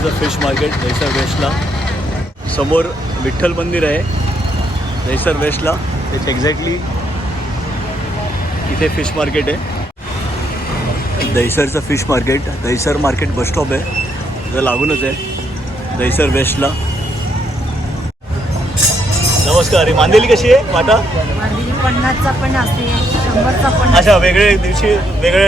दहिसरचं fish market Dahisar वेस्टला. समोर विठ्ठल मंदिर आहे दहिसर वेस्टला. त्याच्या एक्झॅक्टली इथे फिश मार्केट आहे. दहिसरचं fish market Dahisar market bus stop आहे. त्याला लागूनच आहे दहिसर वेस्टला. नमस्कार. ही मांदेली कशी आहे वाटा? 50चा पण असते, 100चा पण. अच्छा, वेगळ्या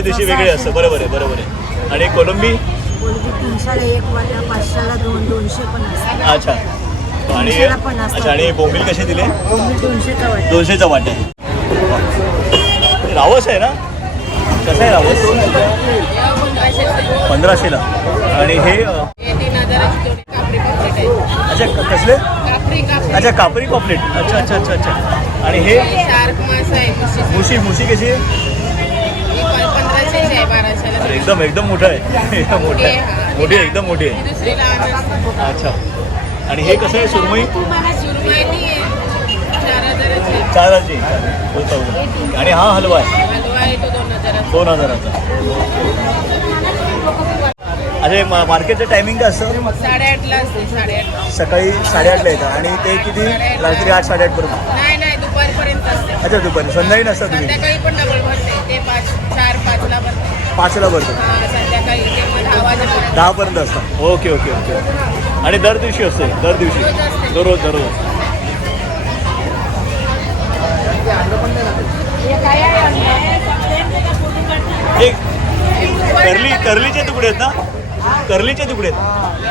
दिवशी वेगळे असतं. बरोबर आहे. आणि कोलंबी 300ला एक वाटा, 500ला 200 पण असतात. अच्छा. आणि बोंबील कसे दिले? 200चा वाटा आहे. रावस आहे ना? कसं आहे रावस? 1500ला. आणि हे अच्छा कसले? अच्छा, कापरी पॉपलेट. अच्छा. आणि हे मुशी कशी आहे? एकदम मोठं आहे. एकदम मोठी आहे. अच्छा. आणि हे कसं आहे? सुरमई 4,000ची. आणि हा हलवा आहे 2,000चा. अरे मार्केटचं टायमिंग काय असतं? 8:30ला असते. 8:30 सकाळी 8:30ला येतं. आणि ते किती? रात्री 8, 8:30 पर्यंत? नाही दुपारपर्यंत असते. अच्छा, दुपारी. संध्याकाळी नसतं तुम्ही? संध्याकाळी पण डबल भरते. ते 4-5ला भरते. 5ला भरतं. संध्याकाळी ते 10 वाजेपर्यंत. 10 पर्यंत असतं. ओके. आणि दर दिवशी असते? दररोज. एक कर्लीचे तुकडे आहेत ना? कर्लीचे तुकडे आहेत.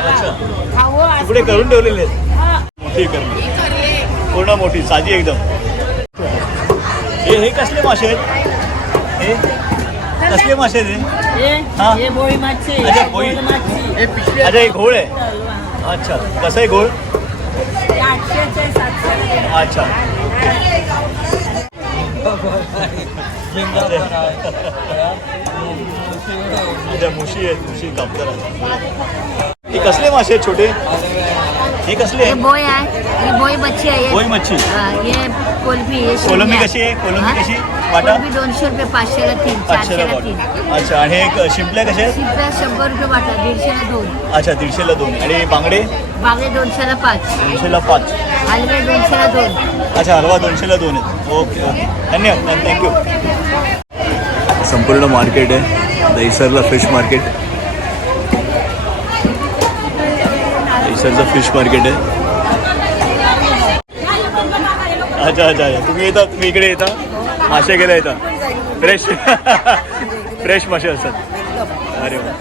अच्छा, तुकडे करून ठेवलेले आहेत. मोठी कर्ली, पूर्ण मोठी, साजी एकदम. हे कसले मासे आहेत? हे कसले मासे आहेत? हा, बोळी मासे. अच्छा, बोळी. अच्छा, एक घोळ आहे. अच्छा, कसं आहे घोळ? 800चे. अच्छा. अच्छा, मुशी कापतात. हे कसले मासे आहेत छोटे? हे कसले आहे? बोई आहे. ही बोई मच्छी आहे. बोई मच्छी. ये कोलंबी. कोलंबी कशी आहे? कोलंबी कशी वाटा? कोलंबी 200 रुपये, 500ला 3, 400ला 3. अच्छा. आणि हे शिंपल्या कशा आहेत? शिंप्या 100 रुपये वाटा, 150ला 2. अच्छा, 150ला 2. आणि बांगडे? बांगडे 200ला 5. 200ला 5. हलवे 200ला 2. अच्छा, हलवा 200ला 2 आहेत. ओके. धन्यवाद, थँक्यू. संपूर्ण मार्केट आहे दहिसरला फिश मार्केट. दहिसरचं फिश मार्केट आहे. अच्छा. तुम्ही इकडे येता मासे घ्यायला येता. फ्रेश मासे असतात. अरे वा.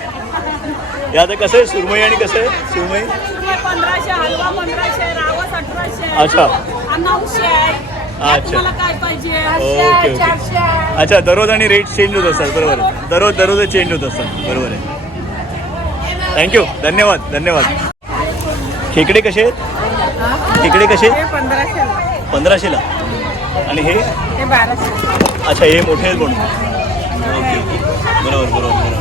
या आता कसं आहे सुरमई? आणि कसं आहे सुरमई? 1500, हलवा 1500, रावस 1800. अच्छा. 900 आहे. अच्छा. काय पाहिजे? ओके. अच्छा, दररोज आणि रेट चेंज होत असतात. बरोबर आहे. दररोज चेंज होत असतात. बरोबर आहे. थँक्यू, धन्यवाद. खेकडे कसे आहेत? खेकडे कसे? 1500ला. आणि हे 1200. अच्छा, हे मोठे आहेत म्हणून. ओके. बरोबर.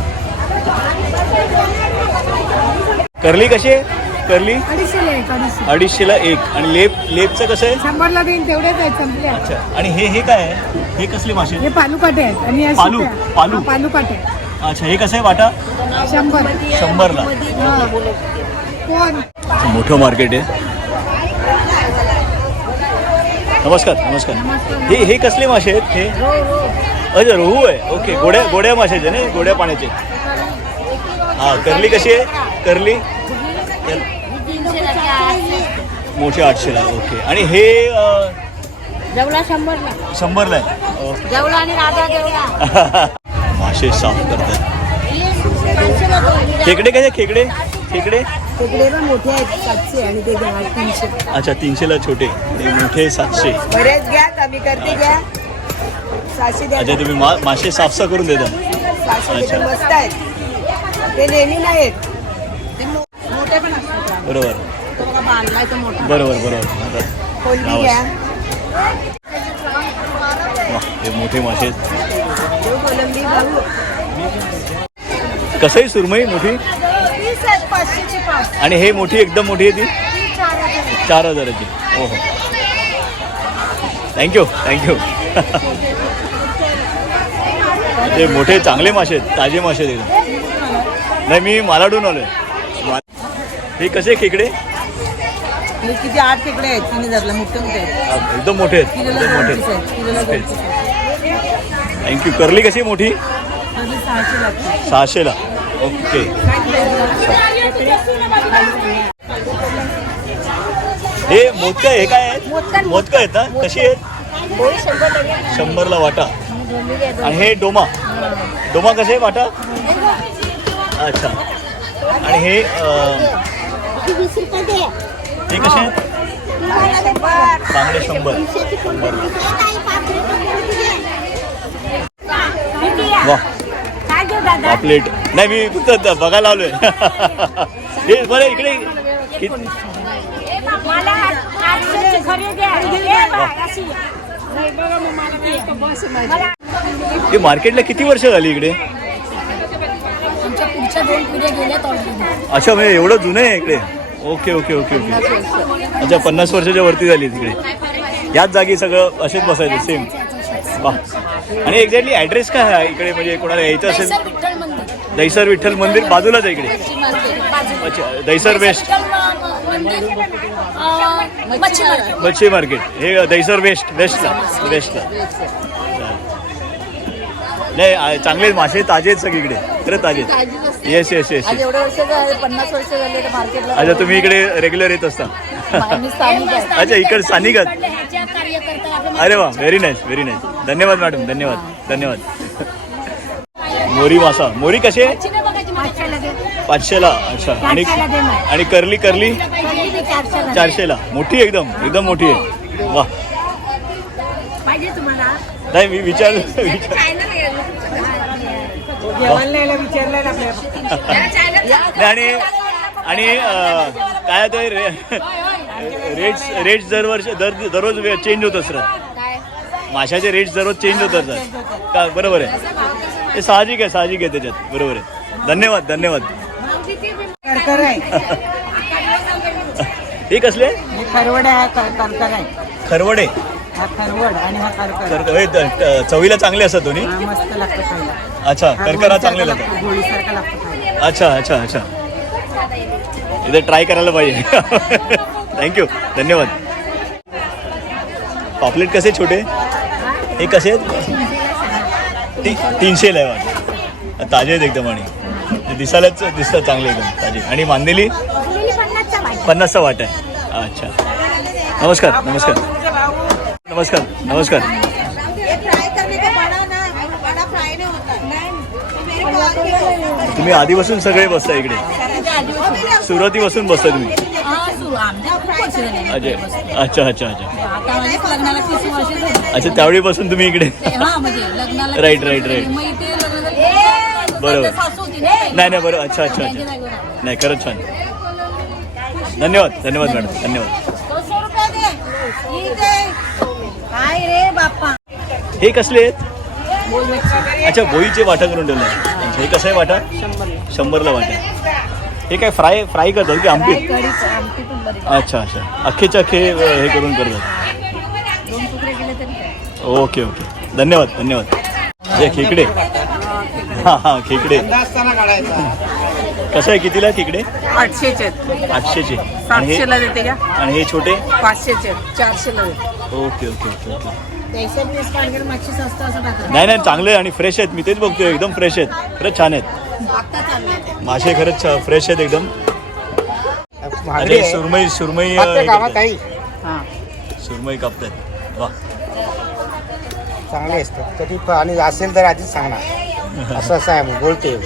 कर्ली कशी आहे? कर्ली 250ला 1. आणि लेपचं कसं आहे? 100ला देईन. तेवढेच आहेत, संपले. अच्छा. आणि हे काय आहे? हे कसले मासे? हे पालुकाटे आहेत. आणि या पालू? शिप्या. पालू? पालुकाटे. अच्छा, हे कसं आहे वाटा? 100ला. कोण? मोठं मार्केट आहे. नमस्कार. हे कसले मासे आहेत? हे अच्छा, रोहू आहे. ओके. गोड्या माशाचे ना? गोड्या पाण्याचे. हां. कर्ली कशी आहे? कर्ली मोठे 800ला. ओके. आणि हे जेवला 100ला. 100ला आहे. जेवला आणि राजा जेवला. मासे साफ करतात. खेकडे कसे? खेकडे तिकडे पण मोठे आहेत 700 आणि ते 300. अच्छा, 300ला छोटे आणि मोठे 700. बरेच घ्या, कमी करते घ्या. 700 द्या. अच्छा, तुम्ही मासे साफसा करून देता? 700 मस्त आहेत. ते नेहमी नाहीत. ते मोठे पण असतात. बरोबर. कोलंबी घ्या. हे मोठे मासे आहेत. कोलंबी भाऊ. कसं आहे सुरमई मोठी? 500ची 5. आणि हे मोठी एकदम मोठी आहे ती 4,000ची. हो. थँक्यू. ते मोठे चांगले मासे आहेत, ताजे मासे आहेत एकदम. नाही, मी मालाडून आलो आहे. हे कसे खेकडे? हे किती 8 खेकडे आहेत 3000ला, मोठे मोठे आहेत. एकदम मोठे आहेत, किलोला एकदम मोठे 250 आहेत, किलोला 250 आहेत. थँक्यू. करली कशी मोठी? म्हणजे 600 लागते. 600ला. ओके. हे मोदक हे काय आहेत? मोदक आहेत ना? कशी आहेत? 100ला वाटा. आणि हे डोमा कसे वाटा? अच्छा. आणि हे कसे आहेत? चांगले 100. वा पापलेट. नाही मी फक्त बघायला आलोय. हे बरं इकडे हे मार्केटला किती वर्ष झाली इकडे? अच्छा म्हणजे एवढं जुनं आहे इकडे. Okay okay okay okay. अच्छा 50 वर्षाच्या वरती झाली तिकडे. याच जागी सगळं असेच बसायचं सेम. वा. आणि एक्झॅक्टली ॲड्रेस काय आहे इकडे, म्हणजे कोणाला यायचं असेल? दहिसर विठ्ठल मंदिर बाजूलाच आहे इकडे. अच्छा दहिसर वेस्ट मच्छी मार्केट. हे दहिसर वेस्टला. नाही चांगले मासे ताजे आहेत सगळीकडे, खरं ताजे. Yes yes yes. 50 वर्ष झाले मार्केटला. अच्छा तुम्ही इकडे रेग्युलर येत असता? अच्छा इकडे स्थानिक आहात. अरे वा व्हेरी नाईस. धन्यवाद मॅडम, धन्यवाद. मोरी मासा. मोरी कसे? 500ला. अच्छा. आणि करली 400ला. मोठी एकदम मोठी आहे. वा. नाही मी विचार आणि काय ते रेट्स दररोज चेंज होत असतात. माशाचे रेट्स दररोज चेंज होत असतात का? बरोबर आहे. हे साहजिक आहे त्याच्यात. बरोबर आहे. धन्यवाद. हे कसले? खरवड आहे, करकर आहे. खरवडे. हा खरवड आणि हा करकर. चवीला चांगले असतात दोन्ही. मस्त लागतं. अच्छा करकरा चांगले लागतात. गोळीसारखा लागतो. अच्छा. इथे ट्राय करायला पाहिजे. थँक्यू. धन्यवाद. पापलेट कसे छोटे? हे कसे आहेत? 300ला आहे वाटतं. ताजे आहेत एकदम आणि दिसतात चांगले एकदम ताजे. आणि मांदेली 50चा वाटा आहे. अच्छा. नमस्कार. तुम्ही आधीपासून सगळे बसता इकडे? सुरुवातीपासून बसता तुम्ही? अच्छा. अच्छा त्यावेळीपासून तुम्ही इकडे? राईट. बरोबर. नाही बरोबर. अच्छा. नाही खरंच छान. धन्यवाद मॅडम. धन्यवाद. हे कसले आहेत? अच्छा बोईचे वाटा करून ठेवले. अच्छा हे कसं आहे वाटा? 100ला वाटा. हे काय फ्राय करतात की आमटी? अच्छा अख्खेचे हे करून करतात. ओके धन्यवाद. हे खेकडे. हां खेकडे कसं आहे? कितीला खेकडे? 800चे. 800चे. 700ला देते का? आणि हे छोटे 500चे. 400ला देते. ओके. मच्छी स्वस्त असं टाकतात. नाही चांगले आणि फ्रेश आहेत. मी तेच बघतोय एकदम फ्रेश आहेत. खरंच छान आहेत मासे. खरंच फ्रेश आहेत एकदम. अरे सुरमई सुरमई कापतात. वा चांगले असतात. कधी आणि असेल तर आधीच सांगणार. असं आहे मग बोलते.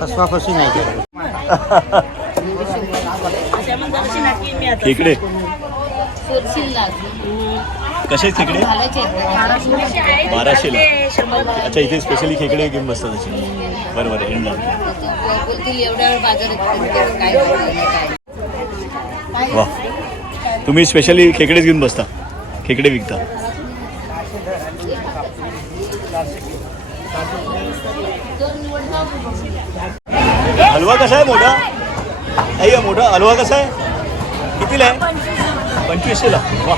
फसवाफसवी नाही करत. खेकडे कसे? खेकडे 1200ला. अच्छा इथे स्पेशली खेकडे घेऊन बसतात असे. बरोबर आहे. वा तुम्ही स्पेशली खेकडेच घेऊन बसता? खेकडे विकता? हलवा कसा आहे मोठा? मोठा हलवा कसा आहे? कितीला आहे? 2500ला. वा